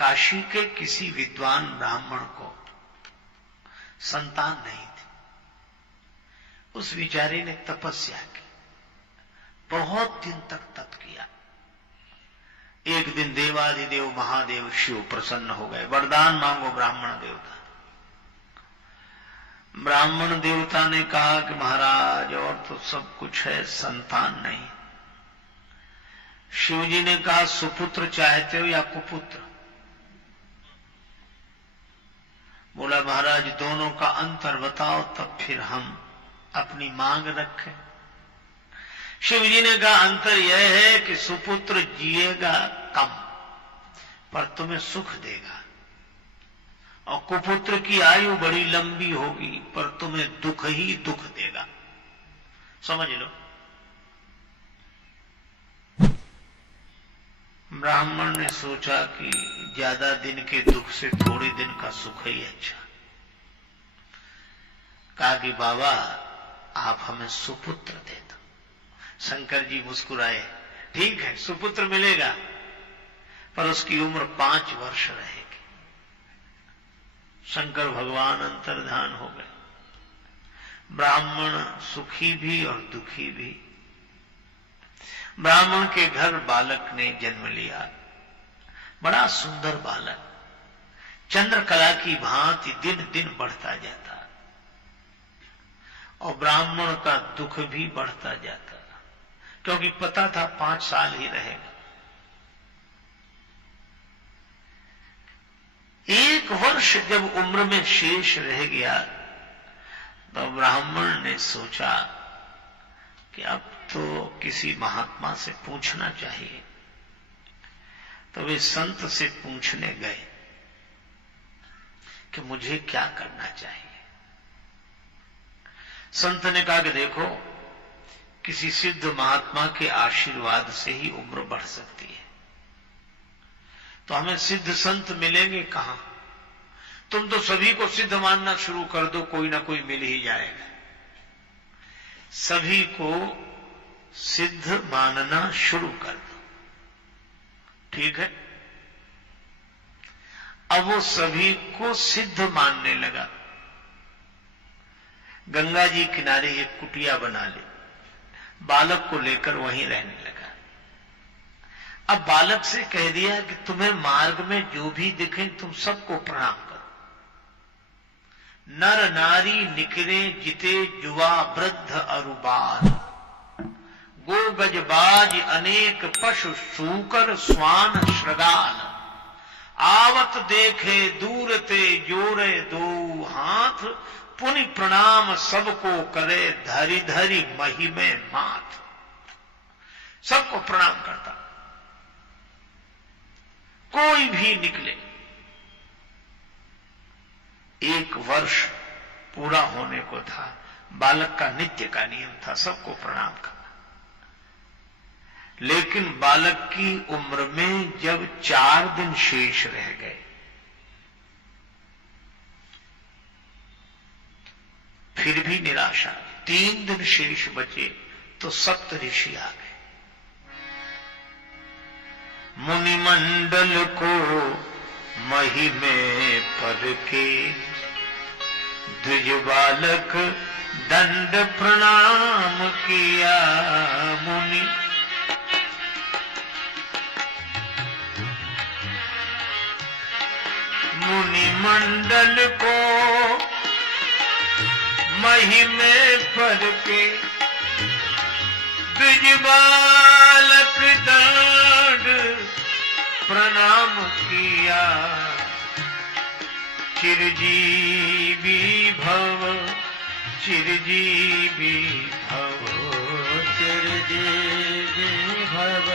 काशी के किसी विद्वान ब्राह्मण को संतान नहीं थी। उस विचारी ने तपस्या की, बहुत दिन तक तप किया। एक दिन देवाधिदेव महादेव शिव प्रसन्न हो गए। वरदान मांगो ब्राह्मण देवता। ब्राह्मण देवता ने कहा कि महाराज और तो सब कुछ है, संतान नहीं। शिव जी ने कहा सुपुत्र चाहते हो या कुपुत्र? बोला महाराज दोनों का अंतर बताओ तब फिर हम अपनी मांग रखें। शिव जी ने कहा अंतर यह है कि सुपुत्र जिएगा कम पर तुम्हें सुख देगा, और कुपुत्र की आयु बड़ी लंबी होगी पर तुम्हें दुख ही दुख देगा। समझ लो। ब्राह्मण ने सोचा कि ज्यादा दिन के दुख से थोड़े दिन का सुख ही अच्छा। कहा कि बाबा आप हमें सुपुत्र दे दो। शंकर जी मुस्कुराए, ठीक है सुपुत्र मिलेगा पर उसकी उम्र 5 वर्ष रहेगी। शंकर भगवान अंतर्धान हो गए। ब्राह्मण सुखी भी और दुखी भी। ब्राह्मण के घर बालक ने जन्म लिया, बड़ा सुंदर बालक, चंद्रकला की भांति दिन दिन बढ़ता जाता, और ब्राह्मण का दुख भी बढ़ता जाता, क्योंकि पता था 5 साल ही रहेगा। 1 वर्ष जब उम्र में शेष रह गया तो ब्राह्मण ने सोचा कि अब तो किसी महात्मा से पूछना चाहिए। तो वे संत से पूछने गए कि मुझे क्या करना चाहिए। संत ने कहा कि देखो किसी सिद्ध महात्मा के आशीर्वाद से ही उम्र बढ़ सकती है, तो हमें सिद्ध संत मिलेंगे कहां? तुम तो सभी को सिद्ध मानना शुरू कर दो, कोई ना कोई मिल ही जाएगा। सभी को सिद्ध मानना शुरू कर दो, ठीक है। अब वो सभी को सिद्ध मानने लगा। गंगा जी किनारे एक कुटिया बना ली, बालक को लेकर वहीं रहने लगा। अब बालक से कह दिया कि तुम्हें मार्ग में जो भी दिखे तुम सबको प्रणाम करो। नर नारी निकरे जिते जुआ वृद्ध अरुबाल, गो गजबाज अनेक पशु सूकर स्वान श्रगाल, आवत देखे दूर ते जोरे दो हाथ, पुनि प्रणाम सबको करे धरी धरी महिमे माथ। सबको प्रणाम करता, कोई भी निकले। 1 वर्ष पूरा होने को था। बालक का नित्य का नियम था सबको प्रणाम करना। लेकिन बालक की उम्र में जब 4 दिन शेष रह गए, फिर भी निराशा। 3 दिन शेष बचे तो सप्त ऋषि आ गए। मुनिमंडल को महिमे पर के, द्विज बालक दंड प्रणाम किया मुनि। मुनिमंडल को महिमे पर के, द्विज बालक दंड प्रणाम किया। चिरजीवी भव, चिरजीवी भव, चिरजीवी भव,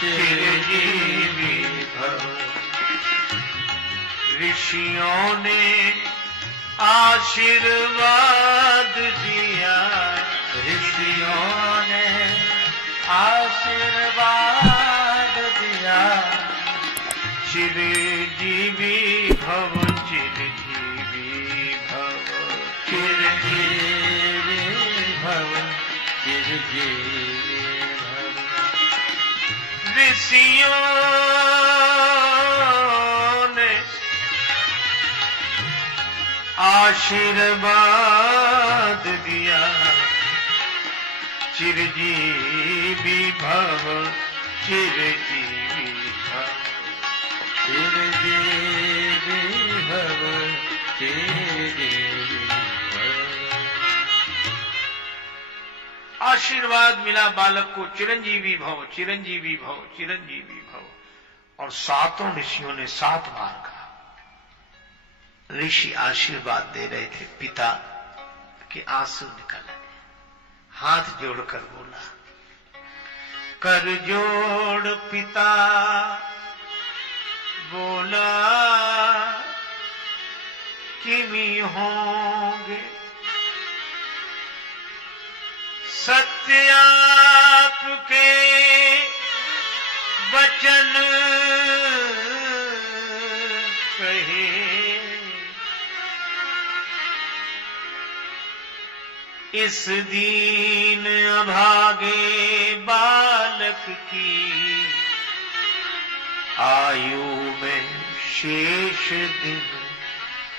चिरजीवी भव। ऋषियों ने आशीर्वाद दिया, ऋषियों ने आशीर्वाद दिया। चिरजीवी भव, चिरजीवी भव, चिरजीवी भव, चिरजीवी भव। ऋषियों आशीर्वाद दिया, चिरजीवी भव, चिरजीवी भव, चिरजीवी भव, चिरजीवी भव। आशीर्वाद मिला बालक को, चिरंजीवी भव, चिरंजीवी भव, चिरंजीवी भव। और सातों ऋषियों ने 7 बार कहा। ऋषि आशीर्वाद दे रहे थे, पिता के आंसू निकल आए। हाथ जोड़कर बोला, कर जोड़ पिता बोला, किमी होंगे सत्य आपके वचन कहे, इस दीन अभागे बालक की आयु में शेष दिन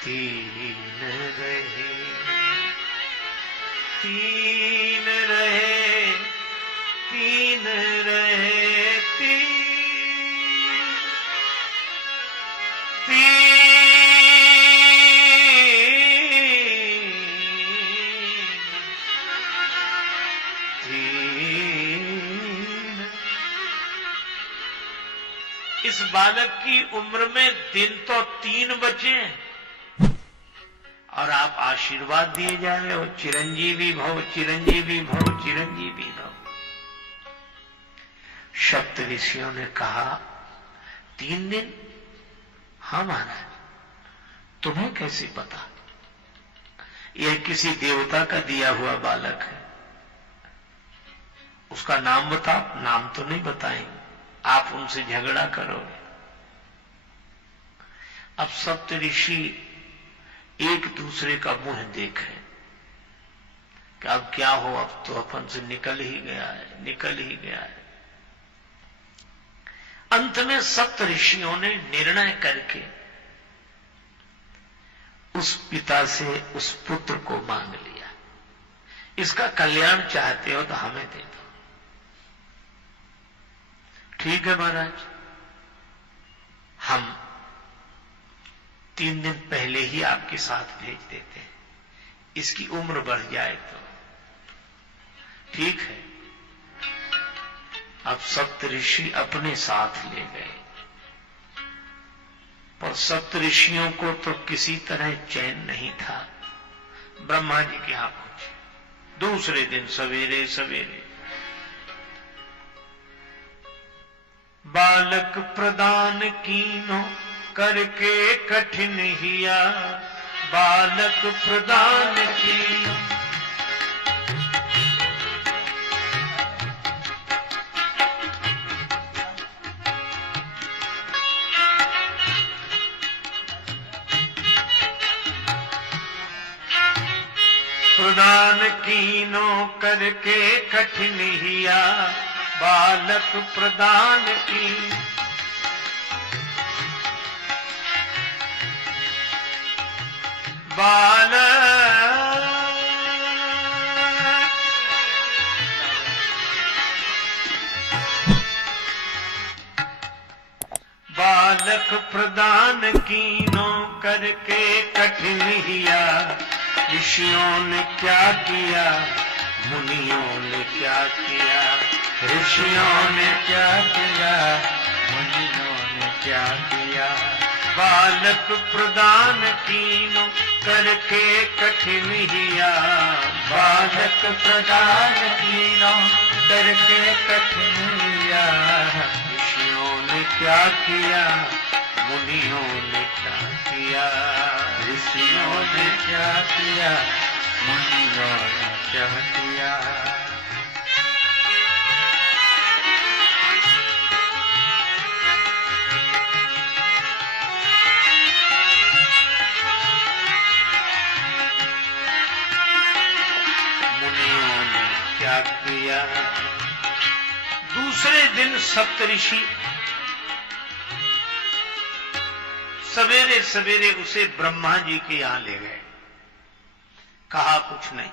3 रहे, 3 रहे, 3 रहे, 3 इस बालक की उम्र में दिन तो 3 बचे और आप आशीर्वाद दिए जा रहे हो, चिरंजीवी भव, चिरंजीवी भव, चिरंजीवी भव। सप्त ऋषियों ने कहा, 3 दिन? हाँ महाराज, तुम्हें कैसे पता? यह किसी देवता का दिया हुआ बालक है, उसका नाम बताओ। नाम तो नहीं बताएंगे, आप उनसे झगड़ा करोगे। अब सप्त ऋषि एक दूसरे का मुंह देखे कि अब क्या हो, अब तो अपन से निकल ही गया है, निकल ही गया है। अंत में सप्त ऋषियों ने निर्णय करके उस पिता से उस पुत्र को मांग लिया, इसका कल्याण चाहते हो तो हमें दे दो। ठीक है महाराज, हम 3 दिन पहले ही आपके साथ भेज देते हैं, इसकी उम्र बढ़ जाए तो। ठीक है। अब सप्त ऋषि अपने साथ ले गए, पर सप्त ऋषियों को तो किसी तरह चैन नहीं था। ब्रह्मा जी के यहां पहुंचे दूसरे दिन सवेरे सवेरे। बालक प्रदान कीनो करके कठिन हिया, बालक प्रदान कीनो। प्रदान कीनो करके कठिन हिया, बालक प्रदान की। बालक प्रदान कीनो करके कठिन हिया, ऋषियों ने क्या किया, मुनियों ने क्या किया, ऋषियों ने क्या किया, मुनियों ने क्या किया। बालक प्रदान कीनो करके कठिन हिया, बालक प्रदान कीनो करके कठिन हिया। ऋषियों ने क्या किया, मुनियों ने क्या किया, ऋषियों ने क्या किया, मुनियों ने क्या किया। किया। दूसरे दिन सप्तऋषि सवेरे सवेरे उसे ब्रह्मा जी के यहां ले गए। कहा कुछ नहीं।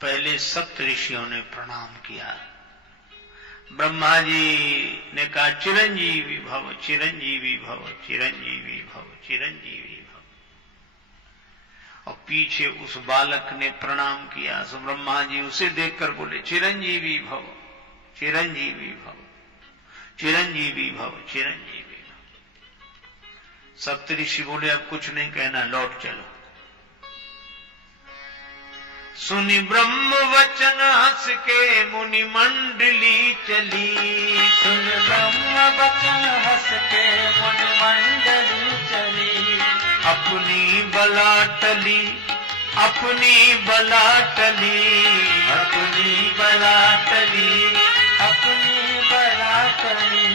पहले सप्त ऋषियों ने प्रणाम किया। ब्रह्मा जी ने कहा चिरंजीवी भव, चिरंजीवी भव, चिरंजीवी भव, चिरंजीवी भव। और पीछे उस बालक ने प्रणाम किया। सो ब्रह्मा जी उसे देखकर बोले चिरंजीवी भव, चिरंजीवी भव, चिरंजीवी भव, चिरंजीवी भव। सप्तऋषि बोले अब कुछ नहीं कहना, लौट चलो। सुनि ब्रह्म वचन हंस के मुनि मंडली चली। सुन ब्रह्म वचन हंस के मुनि मंडली चली। अपनी बला टली, अपनी बला टली, अपनी बला टली, अपनी बला टली।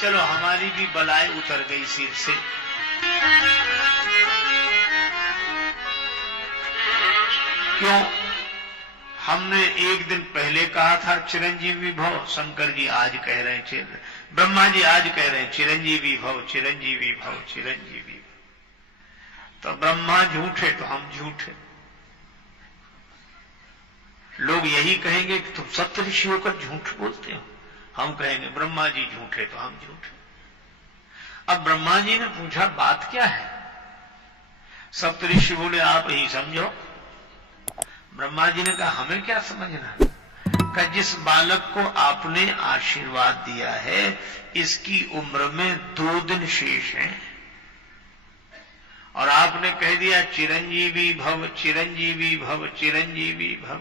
चलो हमारी भी बलाएं उतर गई सिर से। क्यों? हमने एक दिन पहले कहा था चिरंजीवी भव, शंकर जी आज कह रहे हैं, ब्रह्मा जी आज कह रहे हैं चिरंजीवी भव, चिरंजीवी भव, चिरंजीवी भव। तो ब्रह्मा झूठे तो हम झूठे। लोग यही कहेंगे कि तुम सप्तऋषि होकर झूठ बोलते हो। हम कहेंगे ब्रह्मा जी झूठे तो हम झूठे। अब ब्रह्मा जी ने पूछा बात क्या है? सप्तऋषि बोले आप ही समझो। ब्रह्मा जी ने कहा हमें क्या समझना? कि जिस बालक को आपने आशीर्वाद दिया है इसकी उम्र में 2 दिन शेष हैं और आपने कह दिया चिरंजीवी भव, चिरंजीवी भव, चिरंजीवी भव।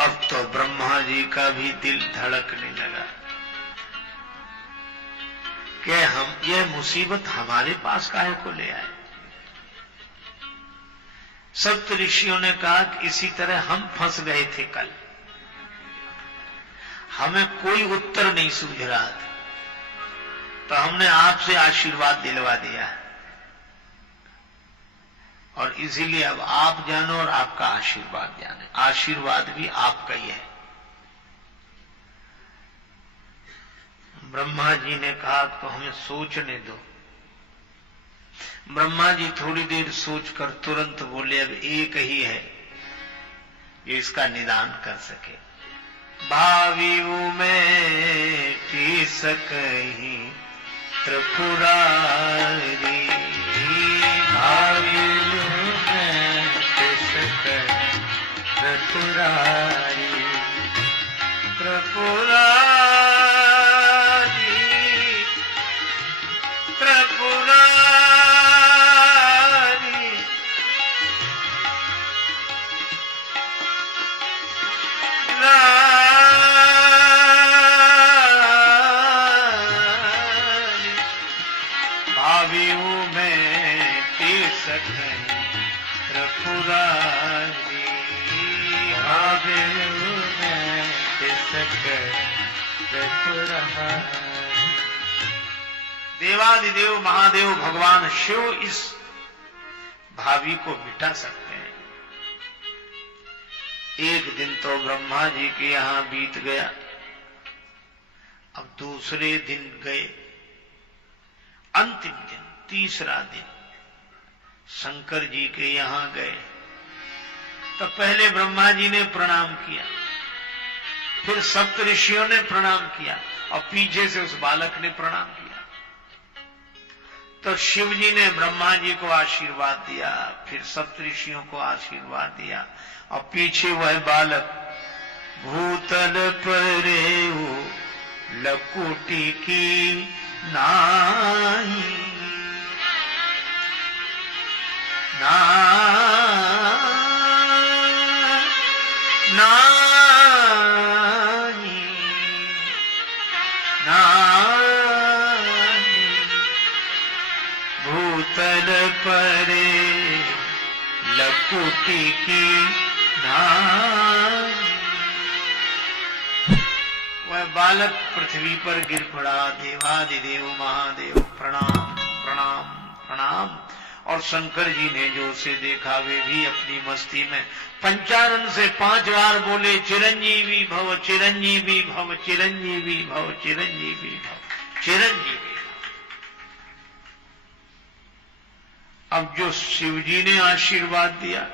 अब तो ब्रह्मा जी का भी दिल धड़कने लगा कि हम यह मुसीबत हमारे पास काहे को ले आए। सप्त ऋषियों ने कहा कि इसी तरह हम फंस गए थे कल, हमें कोई उत्तर नहीं सूझ रहा था तो हमने आपसे आशीर्वाद दिलवा दिया और इसीलिए अब आप जानो और आपका आशीर्वाद जाने। आशीर्वाद भी आपका ही है। ब्रह्मा जी ने कहा तो हमें सोचने दो। ब्रह्मा जी थोड़ी देर सोचकर तुरंत बोले अब एक ही है जो इसका निदान कर सके। भावियु में की सकही त्रिपुरारी, भावियु में की सकही त्रिपुरारी, त्रिपुरारी, त्रिपुरारी। भावियों में की सकही त्रिपुरारी, भावियु में की सकही त्रिपुरारी। देवादिदेव महादेव भगवान शिव इस भावी को मिटा सकते हैं। एक दिन तो ब्रह्मा जी के यहां बीत गया। अब दूसरे दिन गए, अंतिम दिन, तीसरा दिन शंकर जी के यहां गए तो पहले ब्रह्मा जी ने प्रणाम किया, फिर सप्त ऋषियों ने प्रणाम किया और पीछे से उस बालक ने प्रणाम किया। तो शिव जी ने ब्रह्मा जी को आशीर्वाद दिया, फिर सप्त ऋषियों को आशीर्वाद दिया और पीछे वह बालक भूतल परेऊ लकुटी की नाही, भूतल परे लकुटी की नाही। वह बालक पृथ्वी पर गिर पड़ा। देवादिदेव महादेव प्रणाम प्रणाम प्रणाम। और शंकर जी ने जो उसे देखा वे भी अपनी मस्ती में पंचानन से 5 बार बोले चिरंजीवी भव, चिरंजीवी भव, चिरंजीवी भव, चिरंजीवी भव, चिरंजीवी भव। अब जो शिव जी ने आशीर्वाद दिया,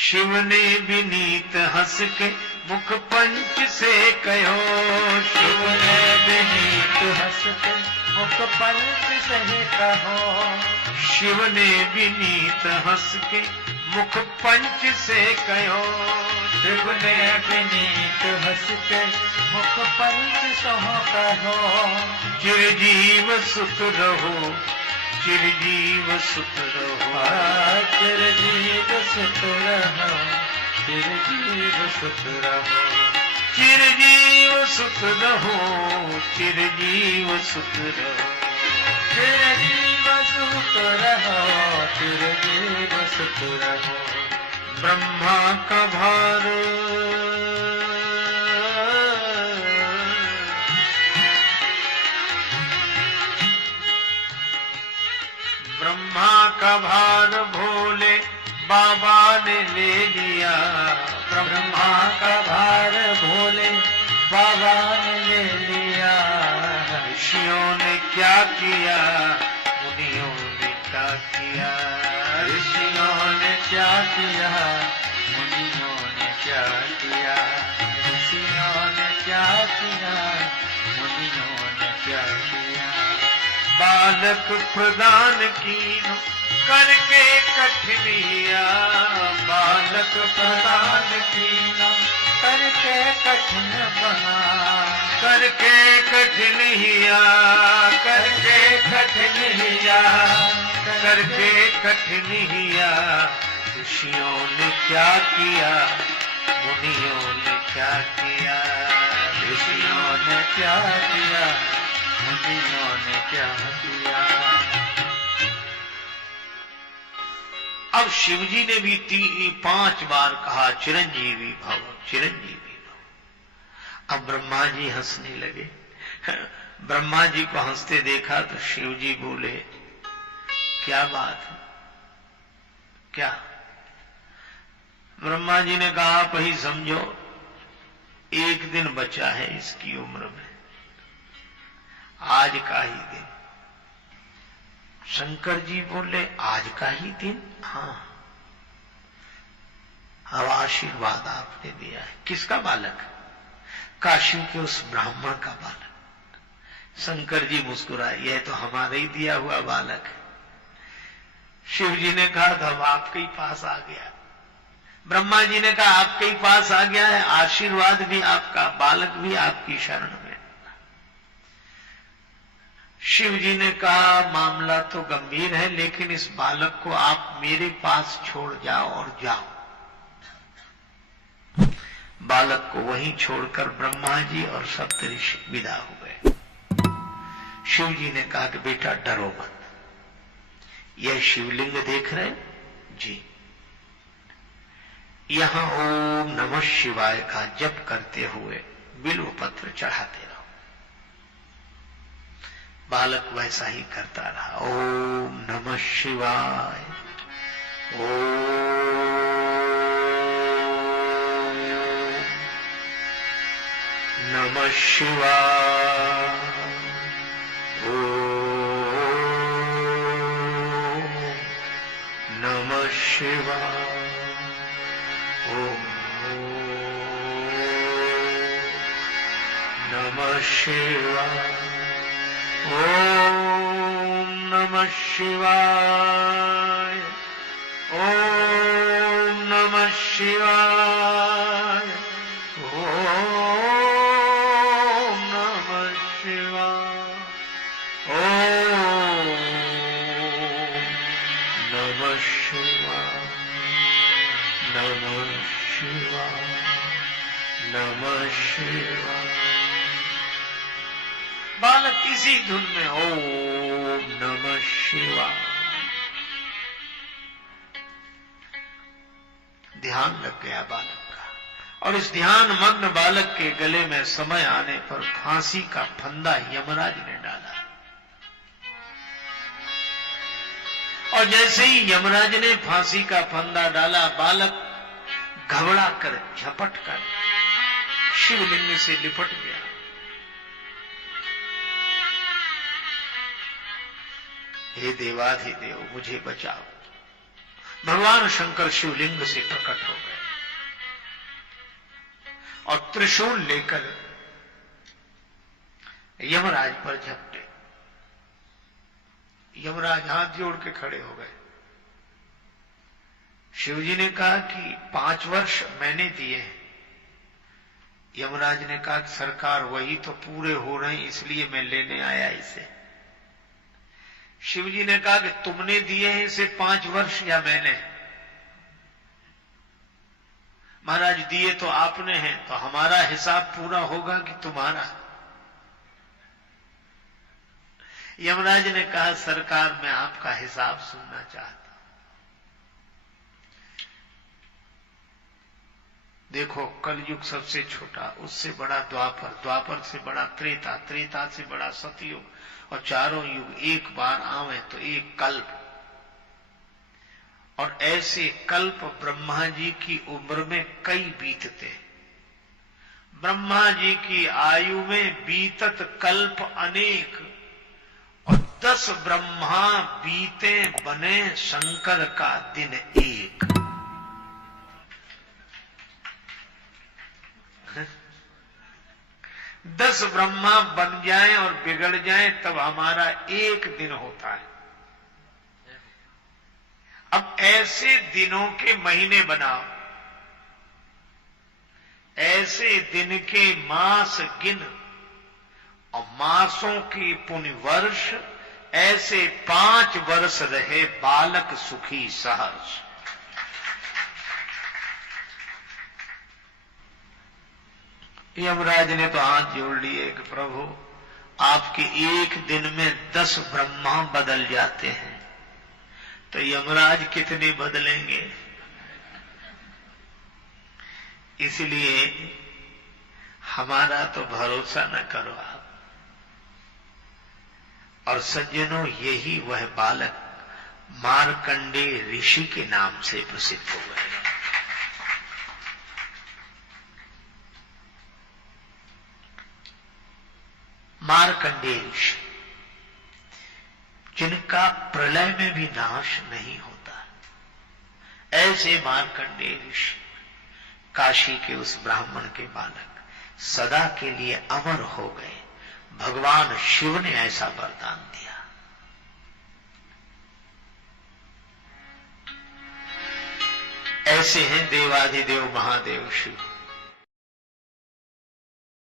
शिव ने विनीत हंस के मुख पंच से कहो, शिव ने विनीत हंस के मुख पंच से कहो, शिव ने विनीत हंस के मुख पंच से कहो, शिव ने विनीत हंस के मुख पंच सो कहो, चिरजीव सुत रहो, चिरजीव सुत रहो, चिरजीव सुत रहो, चिरजीव सुत रहो, चिरजीव सुत रहो, चिरजीव सुत रहो, चिरजीव सुत रहो, चिरजीव सुत रहो। ब्रह्मा का भार ब्रह्मा का भार भोले बाबा ने ले लिया, ब्रह्मा का भार भोले बाबा ने ले लिया, ऋषियों ने क्या किया, मुनियों ने क्या किया, ऋषियों ने क्या किया, मुनियों ने क्या किया, ऋषियों ने क्या किया, मुनियों ने क्या किया। बालक प्रदान कीनो करके कठिनिया, बालक प्रदान कीनो करके कठिन बना, करके कठिन हिया, करके कठिन हिया, करके कठिन हिया। ऋषियों ने क्या किया, मुनियों ने क्या किया, ऋषियों ने क्या किया, मुनियों ने क्या किया। अब शिवजी ने भी 5 बार कहा चिरंजीवी भव, चिरंजीवी भव। अब ब्रह्मा जी हंसने लगे। ब्रह्मा जी को हंसते देखा तो शिवजी बोले, क्या बात है, क्या? ब्रह्मा जी ने कहा, आप ही समझो, 1 दिन बचा है इसकी उम्र में, आज का ही दिन। शंकर जी बोले, आज का ही दिन? हाँ। अब आशीर्वाद आपने दिया है। किसका बालक? काशी के उस ब्राह्मण का बालक। शंकर जी मुस्कुराए, यह तो हमारा ही दिया हुआ बालक है। शिव जी ने कहा, अब आपके ही पास आ गया। ब्रह्मा जी ने कहा, आपके ही पास आ गया है, आशीर्वाद भी आपका, बालक भी आपकी शरण में। शिव जी ने कहा, मामला तो गंभीर है, लेकिन इस बालक को आप मेरे पास छोड़ जाओ और जाओ। बालक को वहीं छोड़कर ब्रह्मा जी और सप्तऋषि विदा हो गए। शिव जी ने कहा कि बेटा डरो मत, यह शिवलिंग देख रहे जी, यहां ओम नमः शिवाय का जप करते हुए बिल्व पत्र चढ़ाते रहो। बालक वैसा ही करता रहा। ओम नमः शिवाय, ओम नमः शिवाय, ओम नमः शिवाय, ओम नमः शिवाय, ओम नमः शिवाय, ओम नमः शिवाय, ओम नमः शिवाय, ओम नमः शिवाय, नमः शिवाय, नमः शिवाय। बालक इसी धुन में ओम नमः शिवाय। ध्यान लग गया बालक का, और इस ध्यान मग्न बालक के गले में समय आने पर फांसी का फंदा यमराज ने डाला। और जैसे ही यमराज ने फांसी का फंदा डाला, बालक घबरा कर झपट कर शिवलिंग से लिपट गया। हे देवाधिदेव मुझे बचाओ। भगवान शंकर शिवलिंग से प्रकट हो गए और त्रिशूल लेकर यमराज पर झपटे। यमराज हाथ जोड़ के खड़े हो गए। शिवजी ने कहा कि 5 वर्ष मैंने दिए हैं। यमराज ने कहा कि सरकार वही तो पूरे हो रहे हैं, इसलिए मैं लेने आया इसे। शिवजी ने कहा कि तुमने दिए हैं इसे 5 वर्ष या मैंने? महाराज दिए तो आपने हैं, तो हमारा हिसाब पूरा होगा कि तुम्हारा? यमराज ने कहा सरकार मैं आपका हिसाब सुनना चाहता हूं। देखो कलयुग सबसे छोटा, उससे बड़ा द्वापर, द्वापर से बड़ा त्रेता, त्रेता से बड़ा सतयुग, और चारों युग एक बार आवे तो एक कल्प। और ऐसे कल्प ब्रह्मा जी की उम्र में कई बीतते। ब्रह्मा जी की आयु में बीतत कल्प अनेक, और 10 ब्रह्मा बीते बने शंकर का दिन एक। दस ब्रह्मा बन जाएं और बिगड़ जाएं तब हमारा एक दिन होता है। अब ऐसे दिनों के महीने बनाओ, ऐसे दिन के मास गिन, और मासों की पुण्य वर्ष, ऐसे 5 वर्ष रहे बालक सुखी सहर्ष। यमराज ने तो हाथ जोड़ लिए कि प्रभु आपके एक दिन में 10 ब्रह्मा बदल जाते हैं, तो यमराज कितने बदलेंगे? इसलिए हमारा तो भरोसा न करो आप। और सज्जनों यही वह बालक मार्कंडेय ऋषि के नाम से प्रसिद्ध हो गए। मार्कंडेय ऋषि, जिनका प्रलय में भी नाश नहीं होता, ऐसे मार्कंडेय ऋषि काशी के उस ब्राह्मण के बालक सदा के लिए अमर हो गए। भगवान शिव ने ऐसा वरदान दिया। ऐसे हैं देवाधिदेव महादेव शिव।